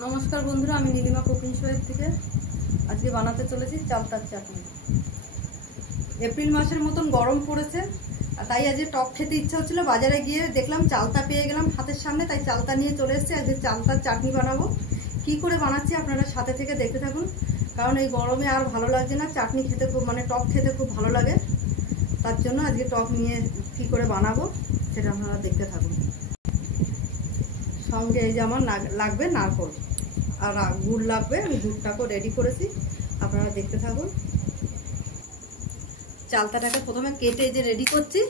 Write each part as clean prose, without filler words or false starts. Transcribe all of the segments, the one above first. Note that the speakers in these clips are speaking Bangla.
নমস্কার বন্ধুরা, আমি নীলিমা কুকিং শোয়ের থেকে আজকে বানাতে চলেছি চালতার চাটনি। এপ্রিল মাসের মতন গরম পড়েছে, তাই আজকে টক খেতে ইচ্ছা হচ্ছিল। বাজারে গিয়ে দেখলাম চালতা পেয়ে গেলাম হাতের সামনে, তাই চালতা নিয়ে চলে এসেছি। আজকে চালতার চাটনি বানাবো। কি করে বানাচ্ছি আপনারা সাথে থেকে দেখতে থাকুন, কারণ এই গরমে আর ভালো লাগছে না। চাটনি খেতে খুব টক খেতে খুব ভালো লাগে, তার জন্য আজকে টক নিয়ে কি করে বানাবো সেটা আপনারা দেখতে থাকুন। সঙ্গে এই যে আমার লাগবে নারকেল আর গুড় লাগবে। আমি গুড়টাকেও রেডি করেছি, আপনারা দেখতে থাকুন। চালতাটাকে প্রথমে কেটে যে রেডি করছি,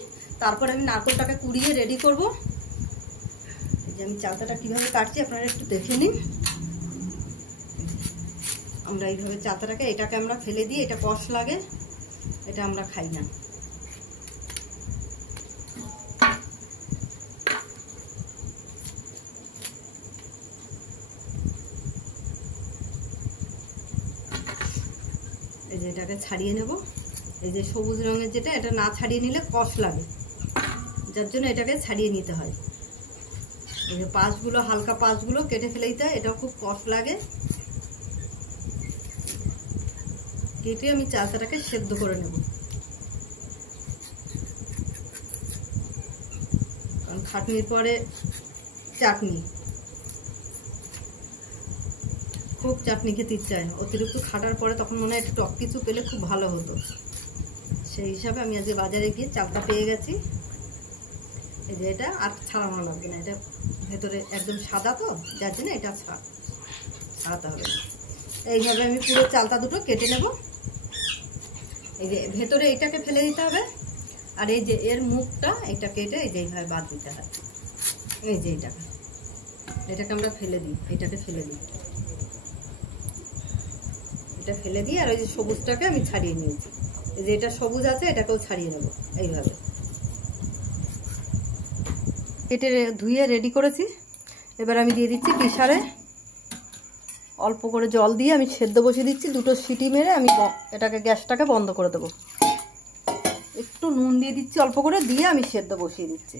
তারপর আমি নারকেলটাকে কুড়িয়ে রেডি করব। এই যে আমি চালতাটা কিভাবে কাটছি আপনারা একটু দেখে নিন। আমরা এইভাবে চালতাটাকে, এটাকে আমরা ফেলে দিই, এটা কষ লাগে, এটা আমরা খাই না। এই যে এটাকে ছাড়িয়ে নেব। এই যে সবুজ রঙের যেটা, এটা না ছাড়িয়ে নিলে কষ লাগে, যার জন্য এটাকে ছাড়িয়ে নিতে হয়। এই যে পাশগুলো, হালকা পাশগুলো কেটে ফেলে দিতে হয়, এটাও খুব কষ লাগে। কেটে আমি চালতাটাকে সেদ্ধ করে নেব, কারণ খাটনির পরে চাটনি, খুব চাটনি খেতে ইচ্ছা হয়। অতিরিক্ত খাটার পরে তখন মনে হয় একটু টক কিছু পেলে খুব ভালো হতো। সেই হিসাবে আমি আজকে বাজারে গিয়ে চালতা পেয়ে গেছি। এই যে এটা আর ছাড়ানো লাগবে না, এটা ভেতরে একদম সাদা, তো যার জন্য এটা ছাড়াতে হবে না। এইভাবে আমি পুরো চালতা দুটো কেটে নেব। এই যে ভেতরে এটাকে ফেলে দিতে হবে, আর এই যে এর মুখটা এটা কেটে এই যে এইভাবে বাদ দিতে হয়। এই যে এটাকে আমরা ফেলে দিই, এটাকে ফেলে দিই, এটা ফেলে দিই। আর ওই যে সবুজটাকে আমি ছাড়িয়ে নিয়েছি, এই যে এটা সবুজ আছে, এটাকেও ছাড়িয়ে নেব। এইভাবে কেটে ধুয়ে রেডি করেছি। এবার আমি দিয়ে দিচ্ছি প্রেসারে, অল্প করে জল দিয়ে আমি সেদ্ধ বসিয়ে দিচ্ছি। দুটো সিটি মেরে আমি এটাকে গ্যাসটাকে বন্ধ করে দেবো। একটু নুন দিয়ে দিচ্ছি অল্প করে, দিয়ে আমি সেদ্ধ বসিয়ে দিচ্ছি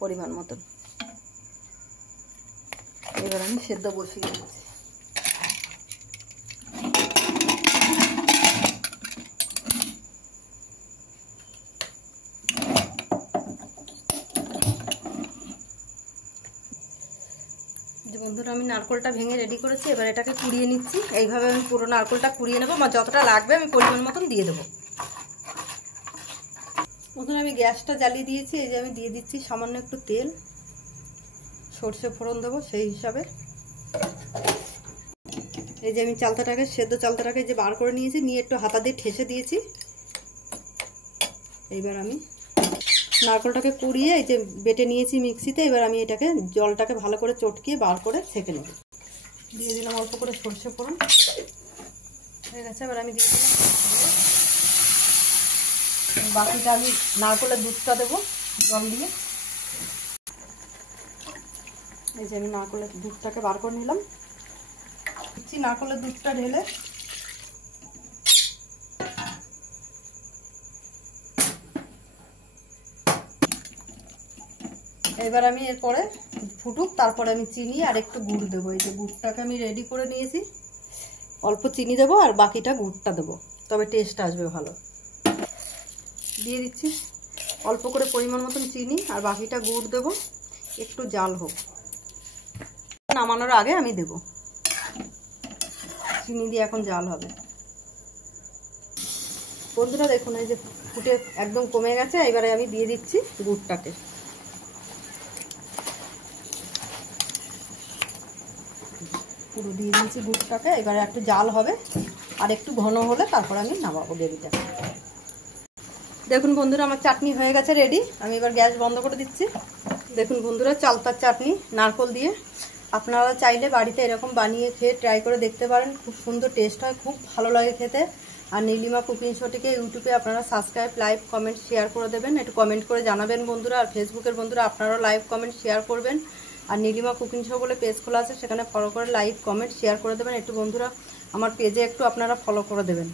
পরিমাণ মতন। এবার আমি সেদ্ধ বসিয়ে দিচ্ছি। বন্ধুরা, আমি নারকেলটা ভেঙে রেডি করেছি, এবার এটাকে কুড়িয়ে নিচ্ছি। এইভাবে আমি পুরো নারকেলটা কুড়িয়ে নেবো, আমার যতটা লাগবে আমি পরিমাণ মতন দিয়ে দেবো। বন্ধুরা, আমি গ্যাসটা জ্বালিয়ে দিয়েছি। এই যে আমি দিয়ে দিচ্ছি সামান্য একটু তেল, সর্ষে ফোড়ন দেবো সেই হিসাবে। এই যে আমি চালতাটাকে, সেদ্ধ চালতাটাকে যে বার করে নিয়েছি, নিয়ে একটু হাতা দিয়ে ঠেসে দিয়েছি। এইবার আমি নারকেলটাকে কুড়িয়ে এই যে বেটে নিয়েছি মিক্সিতে। এবার আমি এটাকে জলটাকে ভালো করে চটকিয়ে বার করে ছেঁকে নেব। দিয়ে দিলাম অল্প করে সর্ষে ফোড়ন, হয়ে গেছে। এবার আমি দিয়ে দিলাম, বাকিটা আমি নারকেলের দুধটা দেবো জল দিয়ে। এই যে আমি নারকেলের দুধটাকে বার করে নিলাম, দিচ্ছি নারকেলের দুধটা ঢেলে। এবার আমি এরপরে ফুটুক, তারপরে আমি চিনি আর একটু গুড় দেবো। এই যে গুড়টাকে আমি রেডি করে নিয়েছি, অল্প চিনি দেবো আর বাকিটা গুড়টা দেবো, তবে টেস্ট আসবে ভালো। দিয়ে দিচ্ছি অল্প করে পরিমাণ মতন চিনি, আর বাকিটা গুড় দেবো। একটু জাল হোক, নামানোর আগে আমি দেব। চিনি দিয়ে এখন জাল হবে। বন্ধুরা দেখুন, এই যে ফুটে একদম কমে গেছে। এবারে আমি দিয়ে দিচ্ছি গুড়টাকে। পুরো দিয়ে দিয়েছি গুড়টাকে। এবারে একটু জাল হবে, আর একটু ঘন হলে তারপর আমি নামাবো গ্রেভিটা। দেখুন বন্ধুরা, আমার চাটনি হয়ে গেছে রেডি। আমি এবার গ্যাস বন্ধ করে দিচ্ছি। দেখুন বন্ধুরা, চালতার চাটনি নারকেল দিয়ে। আপনারা চাইলে বাড়িতে এরকম বানিয়ে খেয়ে ট্রাই করে দেখতে পারেন, খুব সুন্দর টেস্ট হয়, খুব ভালো লাগে খেতে। আর নীলিমা কুকিং শোটিকে ইউটিউবে আপনারা সাবস্ক্রাইব, লাইক, কমেন্ট, শেয়ার করে দেবেন। একটু কমেন্ট করে জানাবেন বন্ধুরা। আর ফেসবুকের বন্ধুরা আপনারাও লাইক, কমেন্ট, শেয়ার করবেন। আর নীলিমা কুকিং শো বলে পেজ খোলা আছে, সেখানে ফলো করে লাইক, কমেন্ট, শেয়ার করে দেবেন। একটু বন্ধুরা আমার পেজে একটু আপনারা ফলো করে দেবেন।